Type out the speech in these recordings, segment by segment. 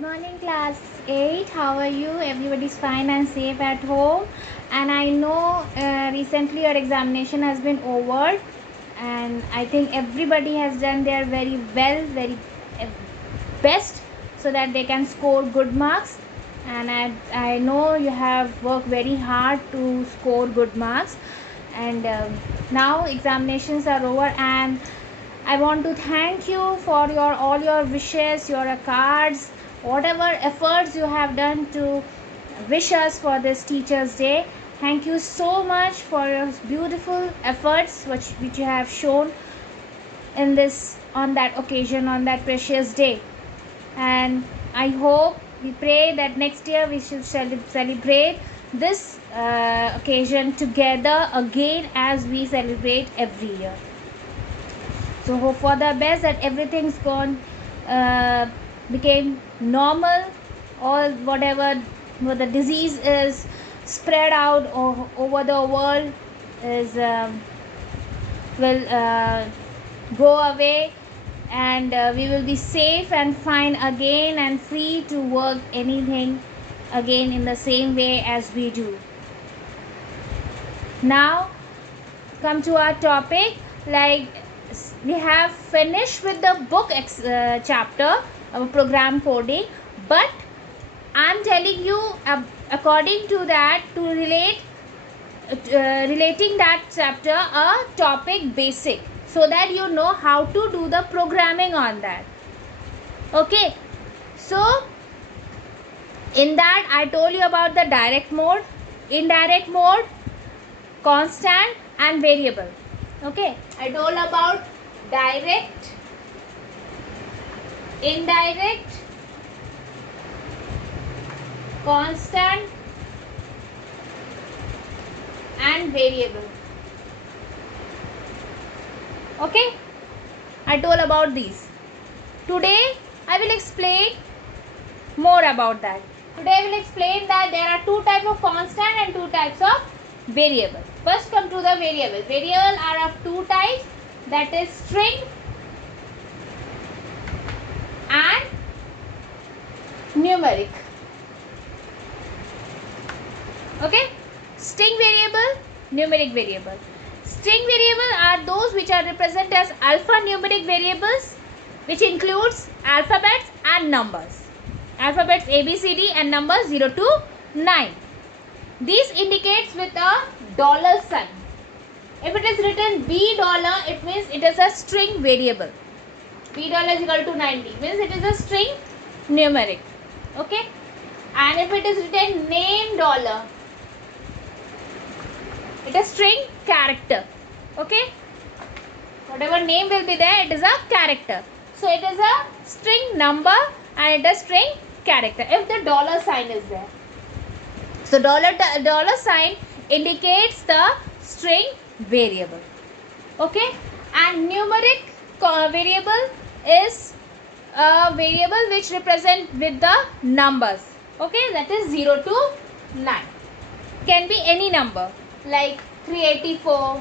Morning class 8. How are you? Everybody's fine and safe at home. And I know recently your examination has been over, and I think everybody has done their very well, very uh, best, so that they can score good marks. And I know you have worked very hard to score good marks. And now examinations are over, and I want to thank you for your all your wishes, your cards, whatever efforts you have done to wish us for this Teachers' Day. Thank you so much for your beautiful efforts which you have shown in this on that occasion, on that precious day. And I hope, we pray that next year we should celebrate this occasion together again as we celebrate every year. So hope for the best that everything's gone became normal, or whatever the disease is spread out over the world is will go away, and we will be safe and fine again and free to work anything again in the same way as we do. Now come to our topic. Like, we have finished with the book chapter of program coding, but I'm telling you, according to that, to relating that chapter a topic basic, so that you know how to do the programming on that. Okay, so in that I told you about the direct mode, indirect mode, constant and variable. Okay, I told about direct, indirect, constant and variable. Okay, I told about these. Today I will explain more about that. Today I will explain that there are two types of constant and two types of variable. First come to the variable. Variable are of two types, that is string and numeric. Okay, string variable, numeric variable. String variable are those which are represented as alphanumeric variables, which includes alphabets and numbers. Alphabets ABCD and numbers 0 to 9. This indicates with a dollar sign. If it is written $, it means it is a string variable. $= is equal to 90 means it is a string numeric. Okay, and if it is written name $, it is string character. Okay, whatever name will be there, it is a character. So it is a string number and it is string character if the dollar sign is there. So dollar sign indicates the string variable. Okay, and numeric variable is a variable which represent with the numbers. Okay, that is 0 to 9. Can be any number like 384,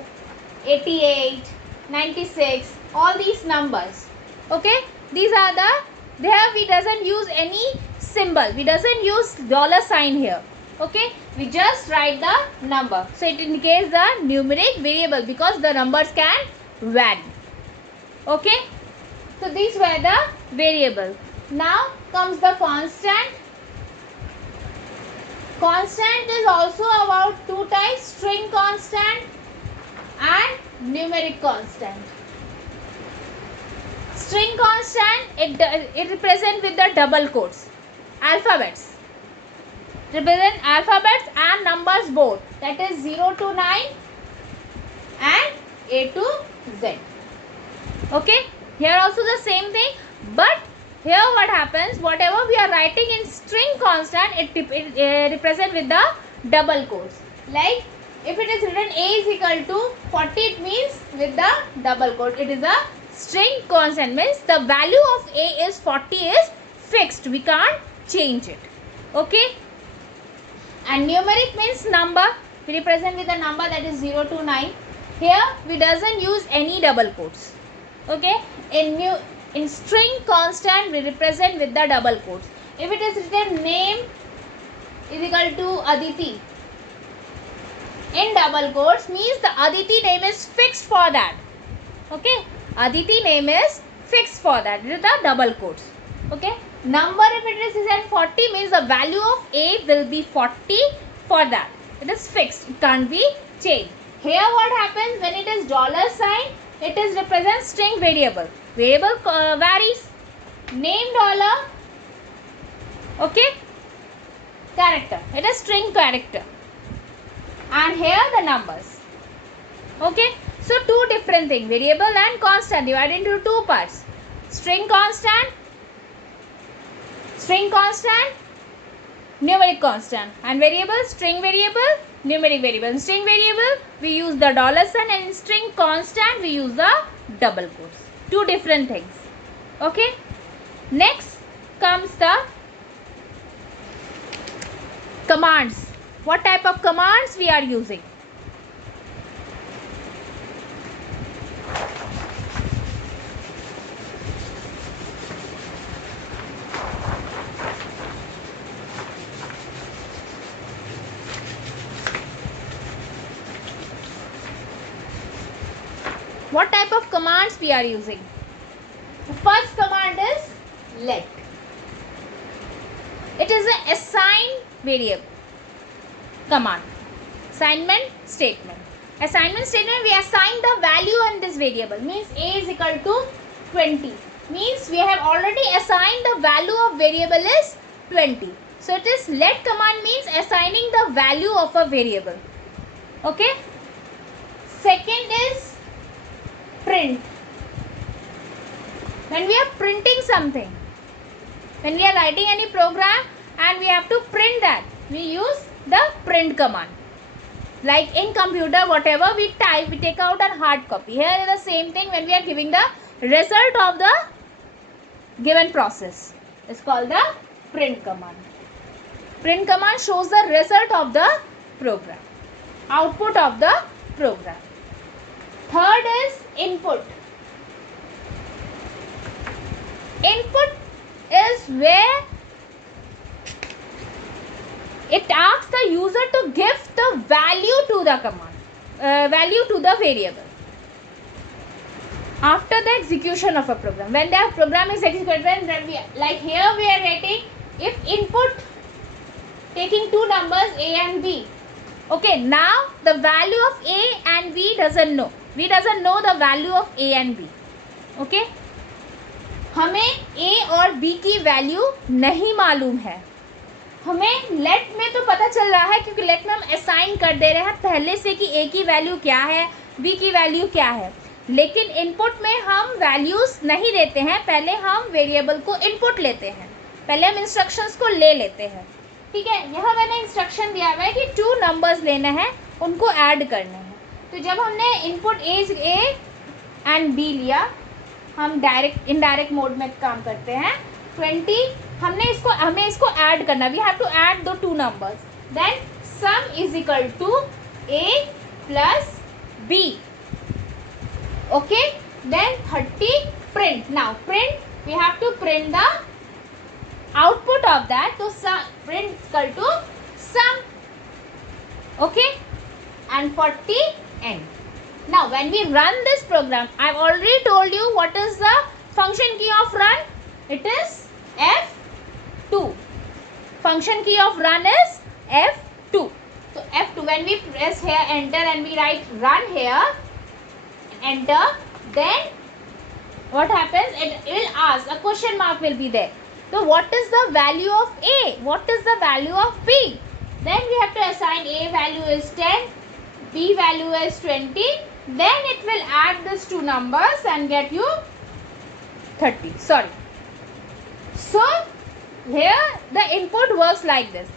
88, 96, all these numbers. Okay, these are the, there we doesn't use any symbol, we doesn't use dollar sign here. Okay, we just write the number, so it indicates the numeric variable because the numbers can vary. Okay, so these were the variable. Now comes the constant. Constant is also about two types, string constant and numeric constant. String constant, it represents with the double quotes. Alphabets represent alphabets and numbers both, that is 0 to 9 and A to Z. Okay, here also the same thing, but here what happens, whatever we are writing in string constant, it represent with the double quotes. Like if it is written A is equal to 40, it means with the double quote, it is a string constant, means the value of A is 40 is fixed, we can't change it. Okay, and numeric means number, we represent with a number, that is 0 to 9. Here we doesn't use any double quotes. Okay, in string constant we represent with the double quotes. If it is written name is equal to Aditi in double quotes, means the Aditi name is fixed for that. Okay, Aditi name is fixed for that with the double quotes. Okay, number if it is at 40 means the value of A will be 40 for that. It is fixed, it can't be changed. Here what happens when it is dollar sign, it is represents string variable. Variable varies. Name dollar, okay, character, it is string character, and here the numbers. Okay, so two different things, variable and constant, divided into two parts. String constant, numeric constant, and variable, string variable, numeric variable. In string variable we use the dollar sign, and in string constant we use the double quotes. Two different things. Okay, next comes the commands. What type of commands we are using? What type of commands we are using? The first command is let. It is an assign variable command. Assignment statement. Assignment statement, we assign the value on this variable. Means A is equal to 20. Means we have already assigned the value of variable is 20. So it is let command means assigning the value of a variable. Okay. Second is print. When we are printing something, when we are writing any program and we have to print that, we use the print command. Like in computer, whatever we type, we take out a hard copy. Here is the same thing when we are giving the result of the given process. It's called the print command. Print command shows the result of the program, output of the program. Third is input. Input is where it asks the user to give the value to the command, value to the variable after the execution of a program. When the program is executed, then we, like here we are writing if input taking two numbers A and B. Okay, now the value of A and B doesn't know. We doesn't know the value of A and B. Okay, हमें A और B की value नहीं मालूम है. हमें late में तो पता चल रहा है क्योंकि लेट में हम असाइन कर दे रहे हैं पहले से कि A की वैल्यू क्या है, B की वैल्यू क्या है. लेकिन इनपुट में हम वैल्यूज़ नहीं देते हैं, पहले हम वेरिएबल को इनपुट लेते हैं, पहले हम इंस्ट्रक्शंस को ले लेते हैं. ठीक है, यहाँ मैंने इंस्ट्रक्शन दिया हुआ है कि टू नंबर्स लेने हैं, उनको ऐड करने हैं. तो जब हमने इनपुट A एंड B लिया, हम डायरेक्ट इनडायरेक्ट मोड में काम करते हैं. 20 हमें इसको ऐड करना, we have to add the two numbers. Then sum is equal to A plus B. Okay, then 30 print. Now print, we have to print the output of that. So sum, print equal to sum. Okay, and 40 end. Now when we run this program, I have already told you what is the function key of run. It is F2. Function key of run is F2. So F2, when we press here enter and we write run here, enter, then what happens? It will ask, a question mark will be there. So what is the value of A? What is the value of B? Then we have to assign A value is 10, B value is 20. Then it will add these two numbers and get you 30. Sorry. So here the input works like this,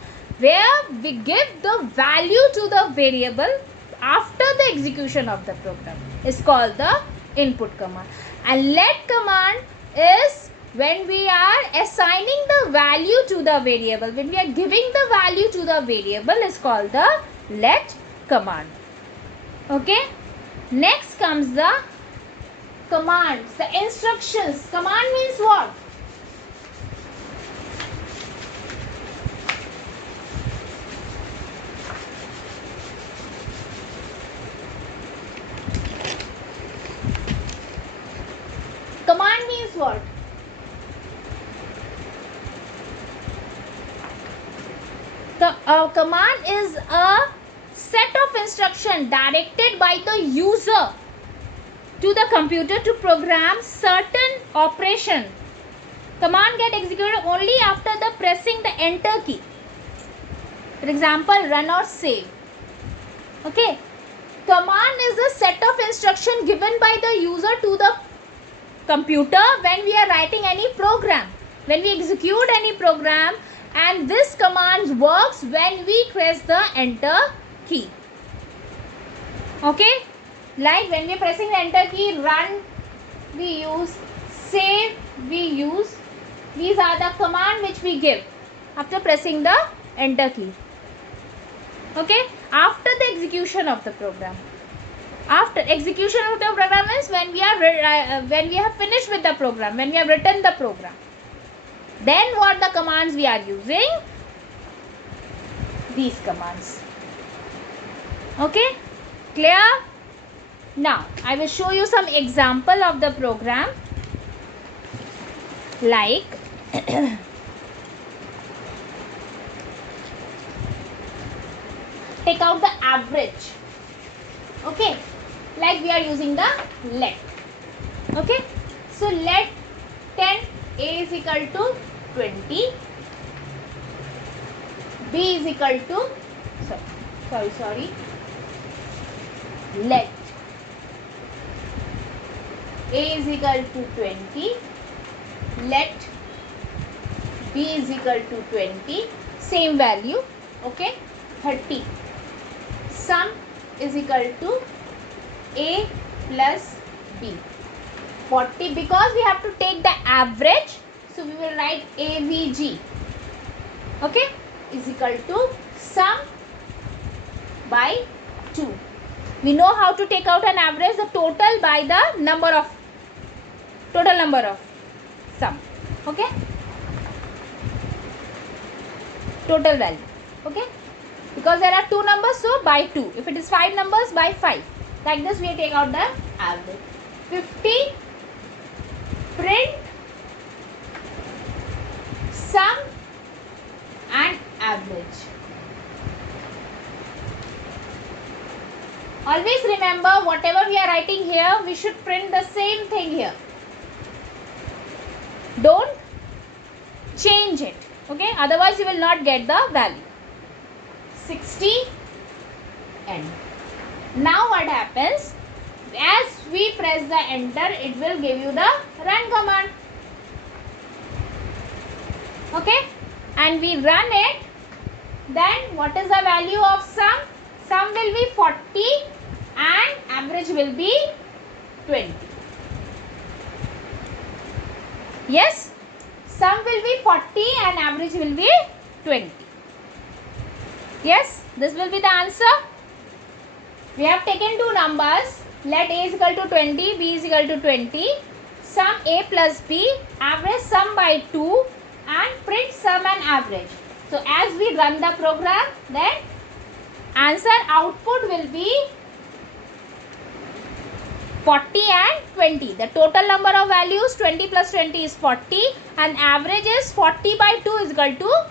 where we give the value to the variable after the execution of the program. Is called the input command. And let command is when we are assigning the value to the variable, when we are giving the value to the variable, is called the let command. Okay, next comes the commands, the instructions. Command means what? a command is a set of instruction directed by the user to the computer to program certain operation. Command get executed only after the pressing the enter key. For example, run or save. Okay. Command is a set of instruction given by the user to the computer when we are writing any program, when we execute any program, and this command works when we press the enter key. Okay, like when we are pressing the enter key, run we use, save we use. These are the command which we give after pressing the enter key. Okay, after the execution of the program. After execution of the program is when we have finished with the program, when we have written the program. Then what the commands we are using? These commands. Okay, clear? Now I will show you some example of the program. Like take out the average. Okay, like we are using the let. Okay, so let 10 a is equal to 20, b is equal to sorry let a is equal to 20, let b is equal to 20, same value. Okay, 30. Sum is equal to a plus b. 40, because we have to take the average, so we will write avg. Okay, is equal to sum by 2. We know how to take out an average, the total by the total number of sum. Okay, total value. Okay, because there are 2 numbers, so by 2. If it is 5 numbers, by 5. Like this we take out the average. 50, print sum and average. Always remember, whatever we are writing here, we should print the same thing here. Don't change it. Okay, otherwise you will not get the value. 60 end. Now what happens? As we press the enter, it will give you the run command. Okay, and we run it. Then what is the value of sum? Sum will be 40 and average will be 20. Yes, sum will be 40 and average will be 20. Yes, this will be the answer. We have taken 2 numbers. Let a is equal to 20, b is equal to 20. Sum a plus b, average sum by 2 and print sum and average. So as we run the program, then answer output will be 40 and 20. The total number of values 20 plus 20 is 40 and average is 40 by 2 is equal to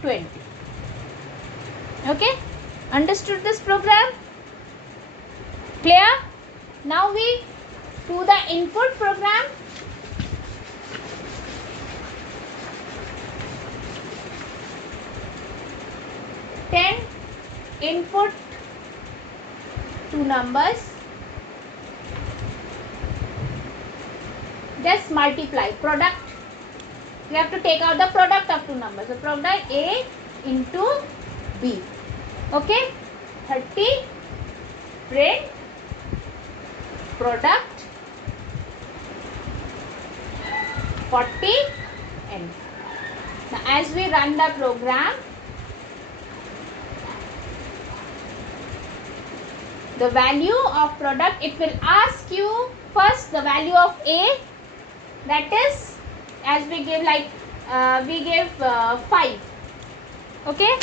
20. Okay, understood this program? Clear? Now we do the input program. Input 2 numbers, just multiply product. You have to take out the product of 2 numbers. The product a into b. Okay, 30, print product 40 end. Now as we run the program, the value of product, it will ask you first the value of a, that is, as we give like we give 5. Okay,